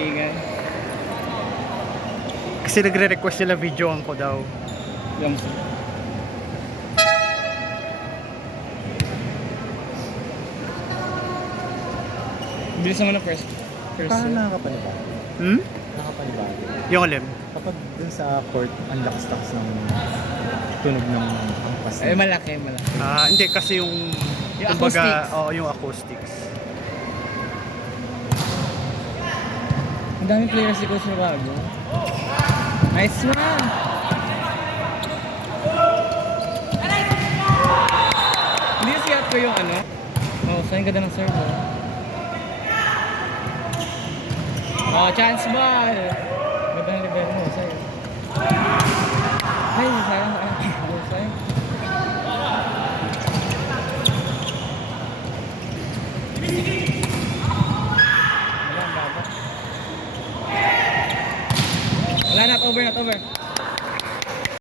ingay. Kasi nagre-request sila videoan ko daw. Yung bilis naman ang first Parang set. nakakapanibago. Hmm? Nakakapanibago. Yung alim. Kapag dun sa court, ang lakas-lakas ng tunog ng angkas. Eh, malaki. Hindi kasi yung Yung kumbaga, acoustics. oo, yung acoustics. Ang daming players ni Coach Rivaldo. Nice one! Hindi siya ko yung ano. Oh, saan ganda ng serve. Oh, chance ball! Ganda ng libero mo, sa'yo. Ay, sayang. Oh, sayang. Wala, not over.